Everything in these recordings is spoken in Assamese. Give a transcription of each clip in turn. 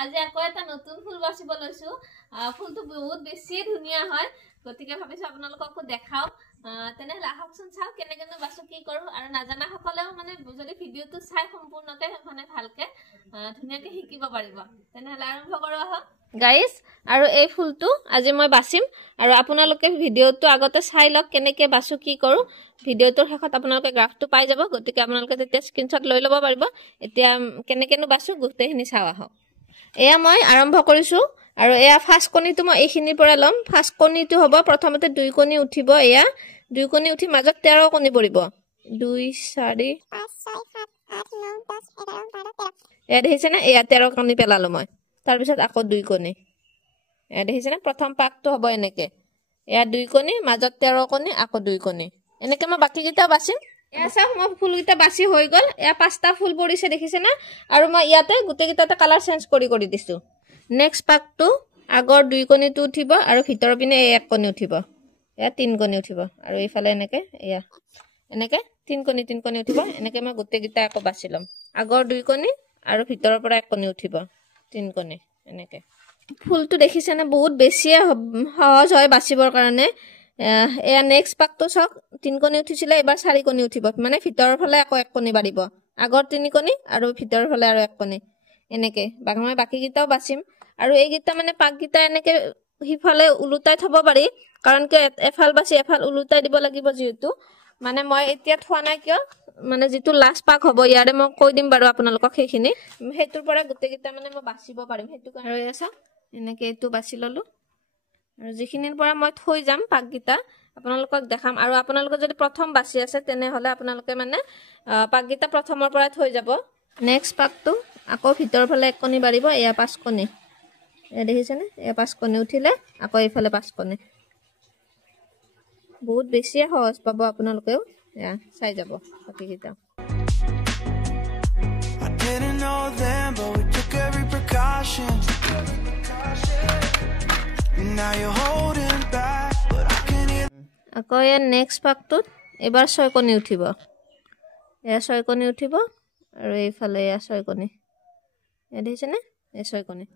আজি আকৌ এটা নতুন ফুল বাছিব লৈছো ফুলটো বহুত বেছি ধুনিয়া হয় গতিকে ভাবিছো আপোনালোককো দেখাও তেনেহলে আহকচোন চাও কেনেকেনো বাছো কি কৰো আৰু নাজানা সকলেও মানে যদি ভিডিওটো চাই সম্পূৰ্ণকে মানে ভালকে ধুনিয়াকে শিকিব পাৰিব তেনেহলে আৰম্ভ কৰো আহক গাইস আৰু এই ফুলটো আজি মই বাছিম আৰু আপোনালোকে ভিডিওটো আগতে চাই লওক কেনেকে বাছো কি কৰো ভিডিওটোৰ শেষত আপোনালোকে গ্ৰাফটো পাই যাব গতিকে আপোনালোকে তেতিয়া স্ক্ৰিনশ্বট লৈ ল'ব পাৰিব এতিয়া কেনেকেনো বাছো গুটেখিনি চাও আহক এয়া মই আৰম্ভ কৰিছো আৰু এয়া ফাৰ্স্ট কণীটো মই এইখিনিৰ পৰা লম ফাৰ্স্ট কণীটো হ'ব প্ৰথমতে দুই কণী উঠিব এয়া দুই কণী উঠি মাজত 13 কণী পৰিব 2 4 5 6 7 8 9 10 11 12 13 এয়া দেখিছে না এয়া 13 কণী পেলালো মই তাৰ পিছত আকৌ দুই কণী এয়া দেখিছে না প্ৰথম পাকটো হ'ব এনেকে এয়া দুই কণী মাজত 13 কণী আকৌ দুই কণী এনেকে মই বাকি কিটা বাছিম এয়া চাওক মই ফুলকিটা বাছি হৈ গল এয়া পাঁচটা ফুল পৰিছে দেখিছে না আৰু মই ইয়াতে গুটে কিটাতে কালাৰ চেঞ্জ কৰি দিছো নেক্সট পাকটো আগৰ দুই কণীটো উঠিব আৰু ভিতৰ পিনে এক কণী উঠিব এয়া তিন কণী উঠিব আৰু এইফালে এনেকে এয়া এনেকে তিন কণী উঠিব এনেকে মই গুটে কিটা আকৌ বাছি লম আগৰ দুই কণী আৰু ভিতৰৰ পৰা এক কণী উঠিব তিন কণী এনেকে ফুলটো দেখিছে না বহুত বেছি সহজ হয় বাছিবৰ কাৰণে এয়া নেক্সট পাকটো চাওক তিন কণী উঠিছিলে এবাৰ চাৰি কণী উঠিব মানে ভিতৰৰ ফালে আকৌ এক কণী বাঢ়িব আগৰ তিনি কণী আৰু ভিতৰৰ ফালে আৰু এক কণী এনেকে মই বাকি কিটাও বাছিম আৰু এই কিটা মানে পাক কিটা এনেকে হিফালে উলুটাই থব পাৰি কাৰণ কি এফাল বাছি এফাল উলুটাই দিব লাগিব যেহেতু মানে মই এতিয়া থোৱা নাই কিয় মানে যেটো লাষ্ট পাক হ'ব ইয়াৰে মই কৈ দিম বাৰু আপোনালোকক সেইখিনি হেতুৰ পৰা গুটে কিটা মানে মই বাছিব পাৰিম হেতু কাৰণে আছে এনেকে এটো বাছি ললো আৰু যিখিনিৰ পৰা মই থৈ যাম পাক কিটা আপোনালোকক দেখাম আৰু আপোনালোকৰ যদি প্ৰথম বাছি আছে তেনে হলে আপোনালোকে মানে পাক কিটা প্ৰথমৰ পৰা থৈ যাব নেক্সট পাকটো আকৌ ভিতৰ ফালে এক কণী বাঢ়িব এয়া পাঁচ কণী এ দেখিছে না এয়া পাঁচ কণী উঠিলে আকৌ এইফালে পাঁচ কণী বহুত বেছি সহজ পাব আপোনালোকেও এয়া চাই যাব বাকি কিটা আকৌ এয়া নেক্সট পাকটোত এবাৰ 6 কণী উঠিব এয়া 6 কণী উঠিব আৰু এইফালে এয়া 6 কণী এ দেখিছে না এ 6 কণী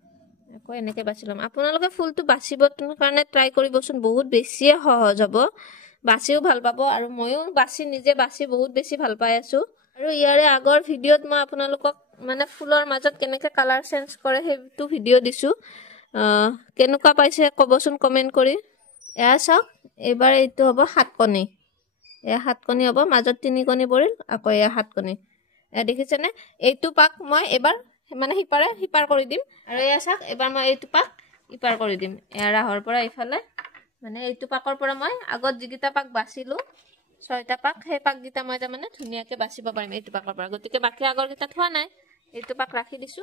আকৌ এনেকে বাছি লম আপোনালোকে ফুলটো বাছিবৰ কাৰণে ট্ৰাই কৰিবচোন বহুত বেছি সহজ হ'ব বাছিও ভাল পাব আৰু ময়ো নিজে বাছি বহুত বেছি ভাল পাই আছো আৰু ইয়াৰে আগৰ ভিডিওত মই আপোনালোকক মানে ফুলৰ মাজত কেনেকে কালাৰ চেঞ্জ কৰে হেতু ভিডিও দিছো কেনেকুৱা পাইছে কবচোন কমেন্ট কৰি এয়া চাওক এবাৰ এইটো হ'ব 7 কণী এয়া 7 কণী হ'ব মাজত 3 কণী পৰিল আকৌ এয়া 7 কণী এ দেখিছে না এইটো পাক মই এবাৰ মানে হিপাৰ কৰি দিম আৰু এয়া চাওক এবাৰ মই এইটো পাক হিপাৰ কৰি দিম এয়া ৰাহৰ পৰা ইফালে মানে এইটো পাকৰ পৰা মই আগত যিকিটা পাক বাছিলো 6টা পাক সেই পাক গিটা মই মানে ধুনিয়াকে বাছিব পাৰিম এইটো পাকৰ পৰা গতিকে বাকি আগৰ গিটা থোৱা নাই এইটো পাক ৰাখি দিছো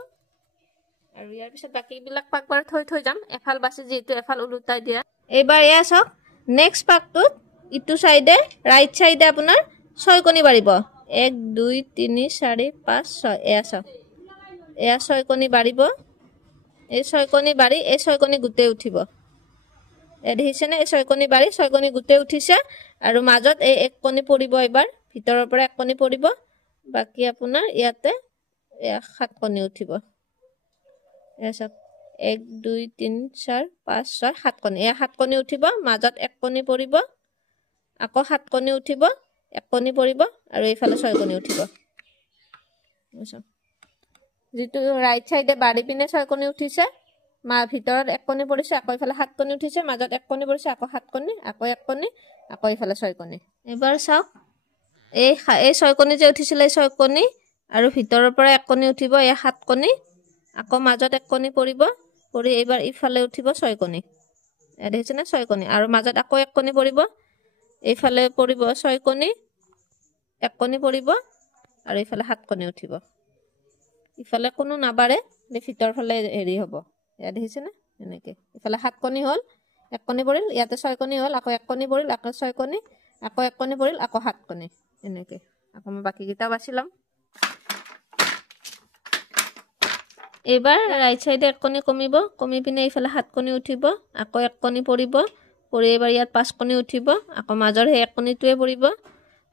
আৰু ইয়াৰ পিছত বাকি বিলাক পাক বাৰ থৈ যাম এফাল বাছি যেটো এফাল উলুটাই দিয়া এইবাৰ এয়া চাওক নেক্সট পাকটোত ইটো সাইডে ৰাইট সাইডে আপোনাৰ 6 কণী বাঢ়িব 1 2 3 4 5 6 এয়া চাওক এয়া 6 কণী বাঢ়িব এই 6 কণী বাঢ়ি এই 6 কণী গুটে উঠিব এ দেখিছে না এই 6 কণী বাঢ়ি 6 কণী গুটে উঠিছে আৰু মাজত এই এক কণী পৰিব এবাৰ ভিতৰৰ পৰা এক কণী পৰিব বাকি আপোনাৰ ইয়াতে 7 কণী উঠিব এয়া চাওক 1 2 3 4 5 6 7 কণী এয়া 7 কণী উঠিব মাজত এক কণী পৰিব আকৌ 7 কণী উঠিব এক কণী পৰিব আৰু এইফালে 6 কণী উঠিব যেটো ৰাইট সাইডে বাঢ়ি পিনে 6 কণী উঠিছে মা ভিতৰত এক কণী পৰিছে আকৌ ইফালে 7 কণী উঠিছে মাজত এক কণী পৰিছে আকৌ 7 কণী আকৌ এক কণী আকৌ ইফালে 6 কণী এবাৰ চাওক এই 6 কণী যে উঠিছিলে 6 কণী আৰু ভিতৰৰ পৰা এক কণী উঠিব এই 7 কণী আকৌ মাজত এক কণী পৰিব পৰি এবাৰ ইফালে উঠিব 6 কণী এ দেখিছে না 6 কণী আৰু মাজত আকৌ এক কণী পৰিব এইফালে পৰিব 6 কণী এক কণী পৰিব আৰু ইফালে 7 কণী উঠিব ইফালে কোনো নাবাৰে ভিতৰ ফালে হেৰি হ'ব এয়া দেখিছে না এনেকে ইফালে 7 কণী হল এক কণী পৰিল ইয়াতে 6 কণী হল আকৌ এক কণী পৰিল আকৌ 6 কণী আকৌ এক কণী পৰিল আকৌ 7 কণী এনেকে আকৌ মই বাকি কিটা বাছি লম এবাৰ ৰাইট সাইডে এক কণী কমি পিনে ইফালে 7 কণী উঠিব আকৌ এক কণী পৰিব পৰি এবাৰ ইয়াত 5 কণী উঠিব আকৌ মাজৰ হে এক কণীটোৱে পৰিব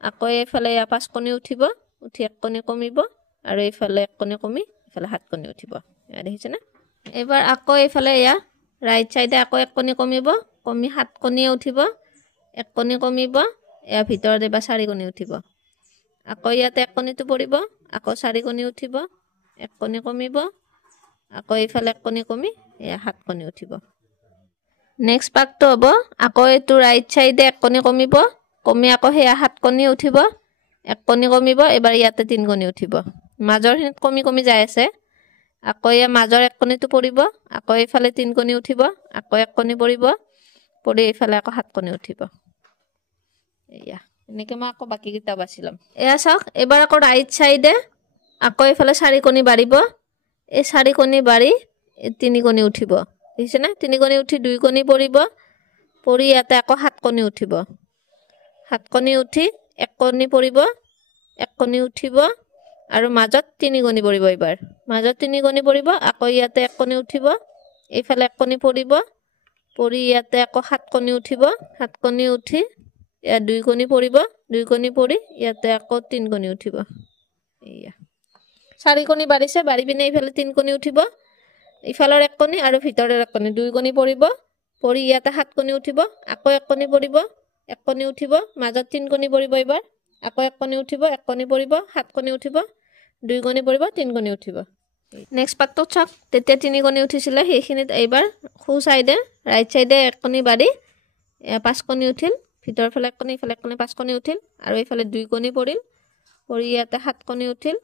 আকৌ এইফালে 5 কণী উঠিব উঠি এক কণী কমিব আৰু এইফালে এক কণী কমি ইফালে 7 কণী উঠিব এয়া দেখিছে না এবাৰ আকৌ এইফালে এয়া ৰাইট সাইডে আকৌ এক কণী কমিব কমি 7 কণীয়ে উঠিব এক কণী কমিব এয়া ভিতৰত এবাৰ 4 কণী উঠিব আকৌ ইয়াতে এক কণীটো পৰিব আকৌ 4 কণী উঠিব এক কণী কমিব আকৌ এইফালে এক কণী কমি এয়া 7 কণী উঠিব নেক্সট পাকটো হ'ব আকৌ এইটো ৰাইট সাইডে এক কণী কমিব কমি আকৌ হেয়া 7 কণী উঠিব এক কণী কমিব এবাৰ ইয়াতে 3 কণী উঠিব মাজৰ হিত কমি কমি যায় আছে আকৌ এয়া মাজৰ এক কণীটো পৰিব আকৌ এইফালে 3 কণী উঠিব আকৌ এক কণী পৰিব পৰি এইফালে আকৌ 7 কণী উঠিব এয়া এনেকে মই আকৌ বাকি কিটা বাছিলাম এয়া চাওক এবাৰ আকৌ ৰাইট সাইডে আকৌ এইফালে 4 কণী বাঢ়িব এই 4 কণী বাঢ়ি 3 কণী উঠিব দিছে না 3 কণী উঠি 2 কণী পৰিব পৰি ইয়াতে আকৌ 7 কণী উঠিব 7 কণী উঠি এক কণী পৰিব এক কণী উঠিব আৰু মাজত 3 কণী পৰিব এবাৰ মাজত 3 কণী পৰিব আকৌ ইয়াতে এক কণী উঠিব এইফালে এক কণী পৰিব পৰি ইয়াতে আকৌ 7 কণী উঠিব 7 কণী উঠি ইয়া 2 কণী পৰিব 2 কণী পৰি ইয়াতে আকৌ 3 কণী উঠিব এয়া 4 কণী বাঢ়িছে বাঢ়ি পিনে এইফালে 3 কণী উঠিব ইফালৰ এক কণী আৰু ভিতৰৰ এক কণী 2 কণী পৰিব পৰি ইয়াতে 7 কণী উঠিব আকৌ এক কণী পৰিব এক কণী উঠিব মাজত 3 কণী পৰিব এবাৰ আকৌ এক কণী উঠিব এক কণী পৰিব 7 কণী উঠিব 2 কণী পৰিব 3 কণী উঠিব নেক্সট পাকটো চাওক তেতিয়া 3 কণী উঠিছিলে সেইখিনিত এইবাৰ খু সাইডে ৰাইট সাইডে এক কণী বাঢ়ি 5 কণী উঠিল ভিতৰ ফালে এক কণী ইফালে এক কণী 5 কণী উঠিল আৰু এইফালে 2 কণী পৰিল পৰি ইয়াতে 7 কণী উঠিল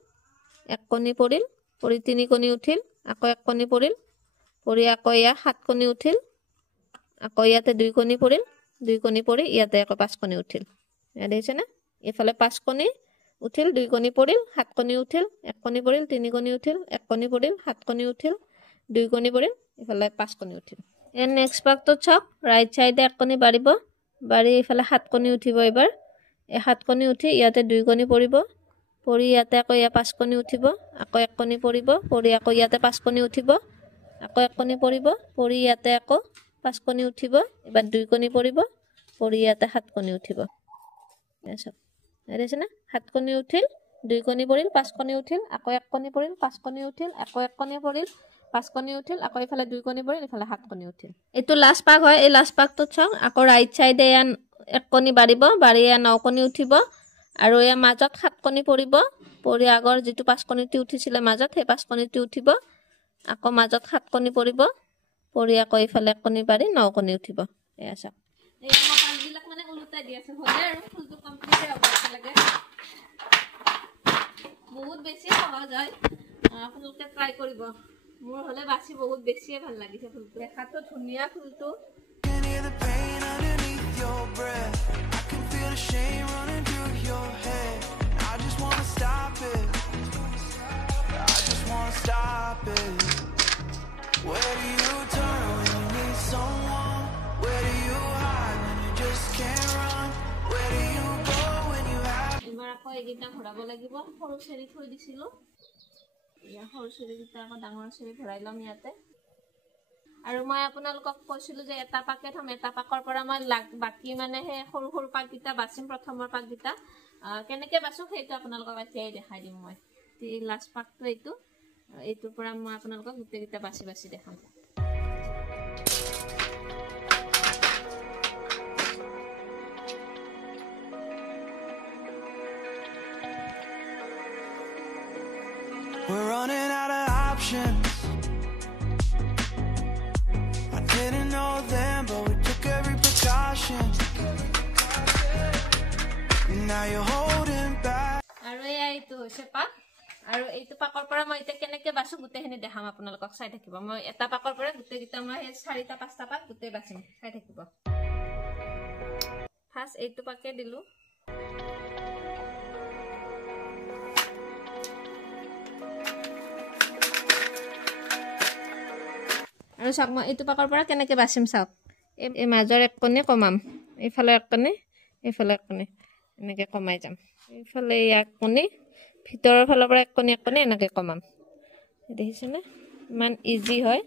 এক কণী পৰিল পৰি 3 কণী উঠিল আকৌ এক কণী পৰিল পৰি আকৌ ইয়া 7 কণী উঠিল আকৌ ইয়াতে 2 কণী পৰিল 2 কণী পৰি ইয়াতে আকৌ 5 কণী উঠিল এয়া দেখিছে না এফালে 5 কণী উঠিল 2 কণী পৰিল 7 কণী উঠিল এক কণী পৰিল 3 কণী উঠিল এক কণী পৰিল 7 কণী উঠিল 2 কণী পৰিল এফালে 5 কণী উঠিল এ নেক্সট পাকটো চাওক ৰাইট সাইডে এক কণী বাঢ়িব বাঢ়ি এফালে 7 কণী উঠিব এবাৰ এই 7 কণী উঠি ইয়াতে 2 কণী পৰিব পৰি ইয়াতে আকৌ ইয়া 5 কণী উঠিব আকৌ এক কণী পৰিব পৰি আকৌ ইয়াতে 5 কণী উঠিব আকৌ এক কণী পৰিব পৰি ইয়াতে আকৌ 5 কণী উঠিব এবাৰ 2 কণী পৰিব পৰি ইয়াতে 7 কণী উঠিব এসব এৰেছে না 7 কণী উঠিল 2 কণী পৰিল 5 কণী উঠিল আকৌ এক কণী পৰিল 5 কণী উঠিল আকৌ এক কণী পৰিল 5 কণী উঠিল আকৌ ইফালে 2 কণী পৰিল ইফালে 7 কণী উঠিল এটো লাস্ট পাক হয় এই লাস্ট পাকটো চাও আকৌ ৰাইট সাইডে এক কণী বাঢ়িব বাঢ়ি 9 কণী উঠিব আৰু এ মাজত 7 কণী পৰিব পৰি আগৰ যেটো 5 কণীটি উঠিছিলে মাজত সেই 5 কণীটি উঠিব আকৌ মাজত 7 কণী পৰিব পৰি আকৌ ইফালে এক কণী বাঢ়ি 9 কণী উঠিব এয়া চাওক এই আমাৰ পাঁচবিলাক মানে উলুটাই দি আছে হলে আৰু ফুলটো কমপ্লিট হ'ব লাগে বহুত বেছি সহজ হয় আপোনালোকে ট্রাই কৰিব মোৰ হলে বাছি বহুত বেছিয়ে ভাল লাগিছে ফুলটো দেখাতো ধুনিয়া ফুলটো Stop it. Where do you turn when you need someone? Where do you hide when you just can't run? Where do you go when you have? এবাৰ আকৌ এইটা ভৰাব লাগিব সৰু চেৰি থৈ দিছিলো ইয়া সৰু চেৰি কিটা আকৌ ডাঙৰ চেৰি ভৰাই লম ইয়াতে আৰু মই আপোনালোকক কৈছিলো যে এটা পাকে থম এটা পাকৰ পৰা মই বাকি মানে হে সৰু সৰু পাক কিটা বাছিম প্ৰথমৰ পাক কিটা কেনেকে বাছো সেইটো আপোনালোকক এতিয়া দেখাই দিম মই এই লাস্ট পাকটো এইটো পৰা মই আপোনালোকক গুটে কিটা বাছি বাছি দেখাম We're running out of options. I didn't know them, but we took every precaution. Now you're holding back. আৰু এইটো হৈছে পাক আৰু এইটো পাকৰ পৰা মই এটা কেনেকে বাছু গুটেখিনি দেখাম আপোনালোকক চাই থাকিব মই এটা পাকৰ পৰা গুটে কিটা মই 4টা 5টা পাক গুটে বাছিম চাই থাকিব ফাৰ্স্ট এইটো পাকে দিলু আৰু চাওক মই এইটো পাকৰ পৰা কেনেকে বাছিম চাওক এই মাজৰ এক কণে কমাম এইফালে এক কণে এইফালে এক কণে এনেকে কমাই যাম এইফালে এক কণে ভিতৰৰ ফালৰ পৰা এক কণে এনেকে কমাম দেখিছে না মান ইজি হয়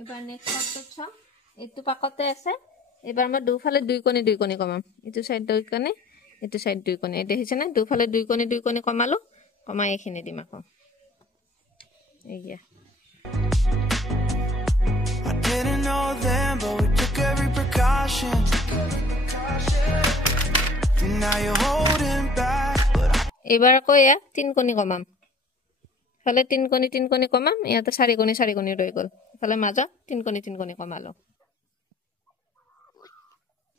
এবাৰ নেক্সট পাকটো চাও এইটো পাকতে আছে এবাৰ মই দুফালে দুই কণি কমাম ইটো সাইড দুই কণি ইটো সাইড দুই কণি দেখিছে না দুফালে দুই কণি কমালো কমাই এখিনি দিম আকৌ এইয়া I didn't know then but we took every precaution now you're holding back এবাৰ আকৌ এয়া তিন কণি কমাম ফালে তিন কণি কমাম ইয়াতে চাৰি কণি ৰৈ গল ফালে মাজত তিন কণি কমালো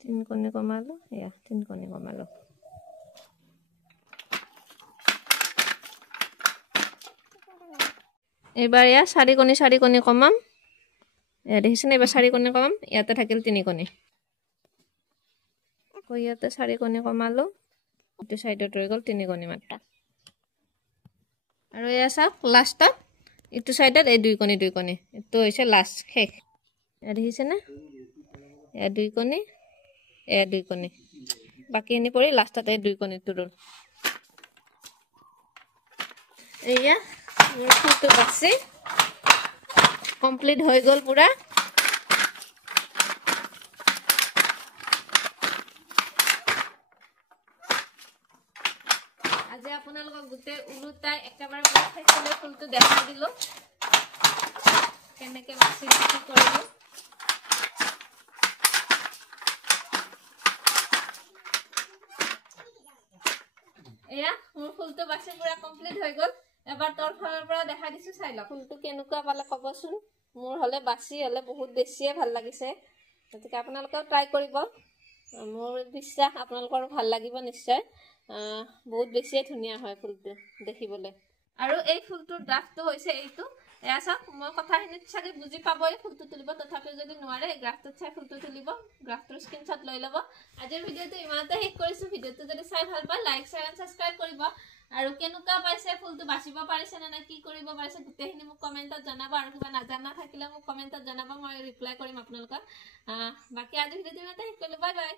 তিন কণি কমালো এয়া তিন কণি কমালো এবাৰ ইয়া চাৰি কণি কমাম এয়া দেখিছেনে এবাৰ চাৰি কণি কমাম ইয়াতে থাকিল তিনি কণি আকৌ ইয়াতে চাৰি কণি কমালো ইটো সাইডত ৰৈ গল তিনি কণি মাত্ৰ আৰু এয়া চাওক লাষ্টত ইটো সাইডত এই দুই কণি এটো হৈছে লাষ্ট শেষ এয়া দেখিছেনে এয়া দুই কণি বাকি এনে পৰি লাষ্টত এই দুই কণিটো ৰল এয়া মোৰ ফুলটো বাছি কমপ্লিট হৈ গল পুৰা আজি আপোনালোকক গুটে উলুটাই একেবাৰে প্ৰফেশনেল ফুলটো দেখাই দিলো কেনেকে বাছি কি কৰিলো এয়া মোৰ ফুলটো বাছি পুৰা কমপ্লিট হৈ গল এবাৰ তোৰ ফালৰ পৰা দেখা দিছো চাই লওক ফুলটো কেনেকুৱা পালে কবচোন মোৰ হলে বাছি হলে বহুত বেছিয়ে ভাল লাগিছে গতিকে আপোনালোকেও ট্ৰাই কৰিব মোৰ বিশ্বাস আপোনালোকৰ ভাল লাগিব নিশ্চয় বহুত বেছিয়ে ধুনিয়া হয় ফুলটো দেখিবলৈ আৰু এই ফুলটোৰ ড্ৰাফটটো হৈছে এইটো এয়া চাওক মই কথাখিনিত চাগে বুজি পাবই ফুলটো তুলিব তথাপিও যদি নোৱাৰে গ্ৰাফটোত চাই ফুলটো তুলিব গ্ৰাফটোৰ স্ক্ৰীনশ্বট লৈ ল'ব আজিৰ ভিডিঅ'টো ইমানতে শেষ কৰিছো ভিডিঅ'টো যদি চাই ভাল পায় লাইক শ্বেয়াৰ এণ্ড সাবস্ক্ৰাইব কৰিব আৰু কেনেকুৱা পাইছে ফুলটো বাছিব পাৰিছে নে কি কৰিব পাৰিছে গোটেইখিনি মোক কমেন্টত জনাব আৰু কিবা নাজানা থাকিলে মোক কমেন্টত জনাব মই ৰিপ্লাই কৰিম আপোনালোকক বাকি আজিৰ ভিডিঅ'টো ইমানতে শেষ কৰিলো বাই বাই